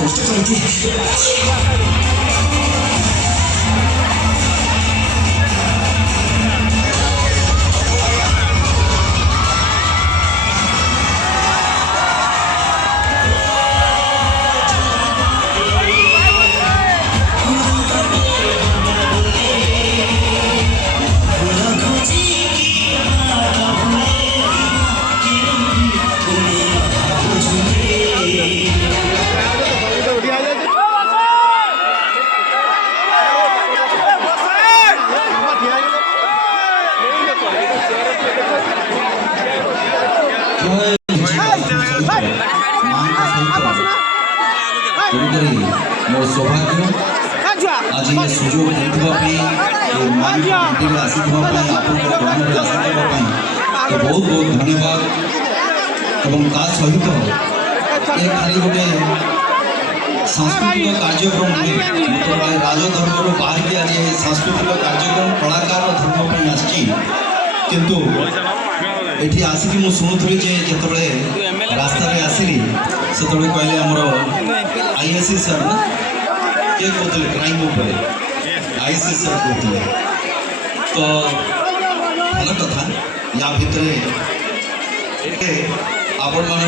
କଷ୍ଟ ଚାଲିଛି। मोर सौभाग्य आज ये सुजोग देखापी आसीपाई तो बहुत बहुत धन्यवाद एवं ता सहित ये खाली गोटे सांस्कृतिक कार्यक्रम मतलब राजधर्म बाहर के आज सांस्कृतिक कार्यक्रम कलाकार धर्म आसी किंतु ये आसिक मुझे शुणुली जो रास्त आसली से कहले आमर आईएससी सर ना किए कहते क्राइम आईएससी सर कहते तो भल कथा या भितर आपण मान